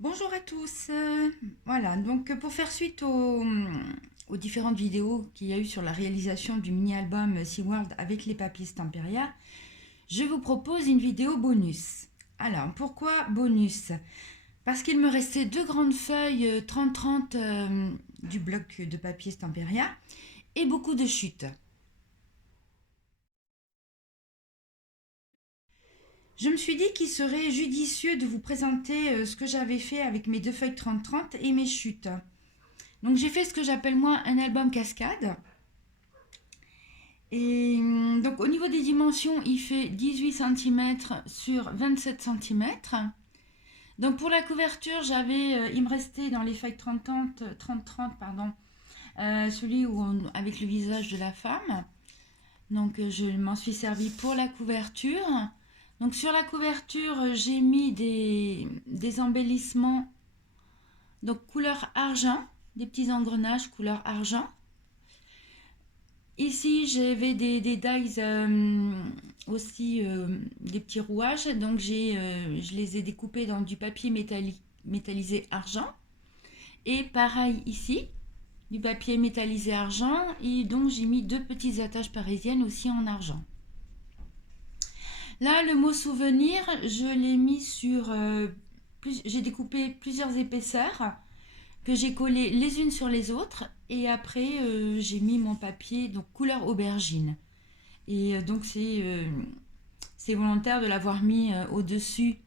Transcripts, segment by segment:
Bonjour à tous. Voilà, donc pour faire suite aux différentes vidéos qu'il y a eu sur la réalisation du mini-album SeaWorld avec les papiers Stamperia, je vous propose une vidéo bonus. Alors, pourquoi bonus? Parce qu'il me restait deux grandes feuilles 30-30 du bloc de papier Stamperia et beaucoup de chutes. Je me suis dit qu'il serait judicieux de vous présenter ce que j'avais fait avec mes deux feuilles 30-30 et mes chutes. Donc j'ai fait ce que j'appelle moi un album cascade. Et donc au niveau des dimensions, il fait 18 cm sur 27 cm. Donc pour la couverture, il me restait dans les feuilles 30-30, pardon, celui avec le visage de la femme. Donc je m'en suis servi pour la couverture. Donc sur la couverture, j'ai mis des embellissements, donc couleur argent, des petits engrenages couleur argent. Ici, j'avais des dies aussi, des petits rouages. Donc, je les ai découpés dans du papier métallisé argent. Et pareil ici, du papier métallisé argent. Et donc, j'ai mis deux petites attaches parisiennes aussi en argent. Là, le mot souvenir, je l'ai mis sur... j'ai découpé plusieurs épaisseurs que j'ai collées les unes sur les autres. Et après, j'ai mis mon papier, donc couleur aubergine. Et donc c'est volontaire de l'avoir mis au-dessus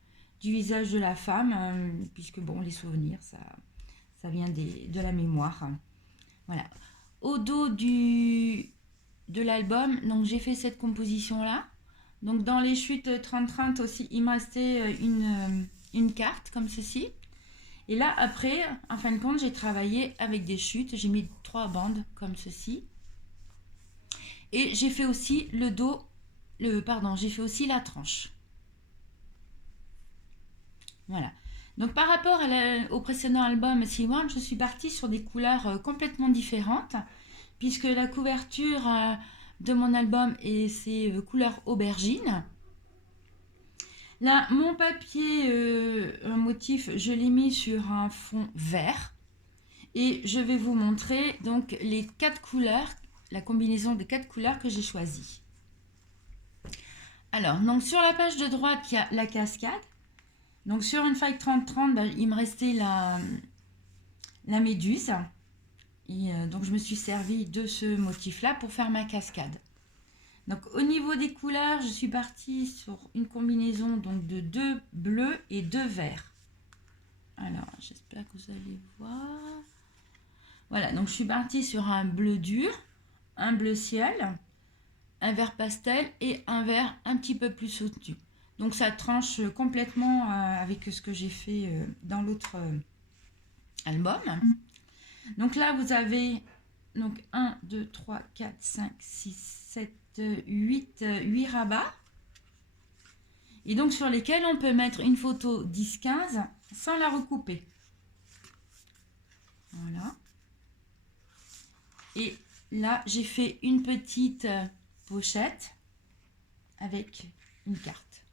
du visage de la femme, puisque bon, les souvenirs, ça vient de la mémoire. Voilà. Au dos de l'album, donc j'ai fait cette composition-là. Donc dans les chutes 30-30 aussi, il me restait une carte comme ceci. Et là, après, en fin de compte, j'ai travaillé avec des chutes. J'ai mis 3 bandes comme ceci. Et j'ai fait aussi le dos, j'ai fait aussi la tranche. Voilà. Donc par rapport au précédent album SeaWorld, je suis partie sur des couleurs complètement différentes, puisque la couverture de mon album est ces couleurs aubergine. Là, mon papier motif, je l'ai mis sur un fond vert. Et je vais vous montrer donc les 4 couleurs, la combinaison des 4 couleurs que j'ai choisies. Alors, donc sur la page de droite, il y a la cascade. Donc sur une feuille 30-30, il me restait la méduse. Et donc je me suis servi de ce motif-là pour faire ma cascade. Donc au niveau des couleurs, je suis partie sur une combinaison donc de 2 bleus et 2 verts. Alors, j'espère que vous allez voir. Voilà, donc je suis partie sur un bleu dur, un bleu ciel, un vert pastel et un vert un petit peu plus au-dessus. Donc ça tranche complètement avec ce que j'ai fait dans l'autre album. Donc là, vous avez donc 1, 2, 3, 4, 5, 6, 7, 8 rabats. Et donc sur lesquels on peut mettre une photo 10-15 sans la recouper. Voilà. Et là, j'ai fait une petite pochette avec une carte.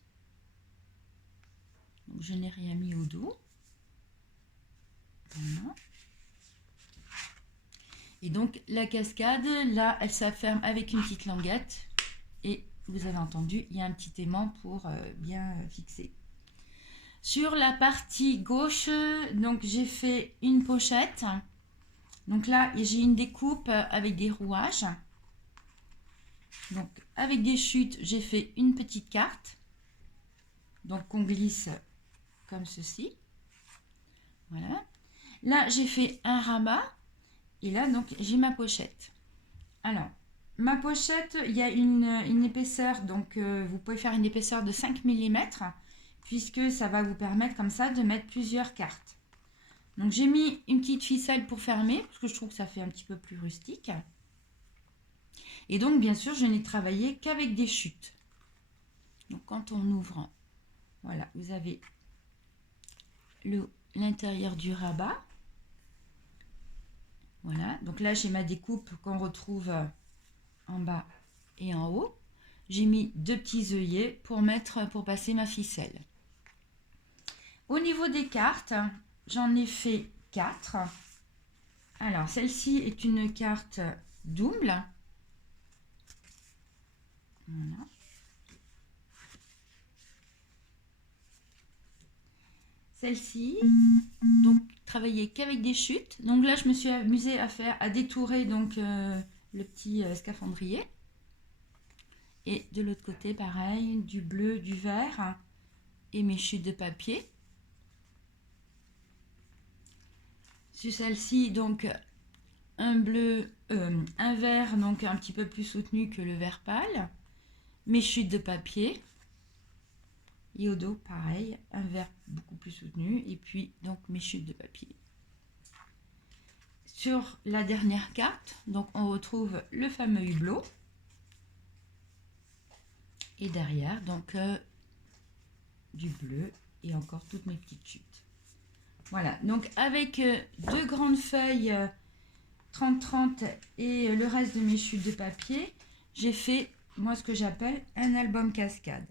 Donc je n'ai rien mis au dos. Voilà. Et donc la cascade, là, elle s'afferme avec une petite languette. Et vous avez entendu, il y a un petit aimant pour bien fixer. Sur la partie gauche, donc j'ai fait une pochette. Donc là, j'ai une découpe avec des rouages. Donc avec des chutes, j'ai fait une petite carte. Donc on glisse comme ceci. Voilà. Là, j'ai fait un rabat. Et là, donc, j'ai ma pochette. Alors, ma pochette, il y a une épaisseur. Donc, vous pouvez faire une épaisseur de 5 mm. Puisque ça va vous permettre comme ça de mettre plusieurs cartes. Donc, j'ai mis une petite ficelle pour fermer. Parce que je trouve que ça fait un petit peu plus rustique. Et donc, bien sûr, je n'ai travaillé qu'avec des chutes. Donc, quand on ouvre, voilà, vous avez l'intérieur du rabat. Voilà, donc là j'ai ma découpe qu'on retrouve en bas et en haut. J'ai mis deux petits œillets pour passer ma ficelle. Au niveau des cartes, j'en ai fait 4. Alors, celle-ci est une carte double. Voilà. Celle-ci, donc travailler qu'avec des chutes. Donc là, je me suis amusée à détourer donc le petit scaphandrier. Et de l'autre côté, pareil, du bleu, du vert et mes chutes de papier. Sur celle-ci, donc un bleu, un vert donc un petit peu plus soutenu que le vert pâle. Mes chutes de papier. Et au dos, pareil, un vert beaucoup plus soutenu. Et puis, donc, mes chutes de papier. Sur la dernière carte, donc, on retrouve le fameux hublot. Et derrière, donc, du bleu et encore toutes mes petites chutes. Voilà, donc, avec deux grandes feuilles 30-30 et le reste de mes chutes de papier, j'ai fait, moi, ce que j'appelle un album cascade.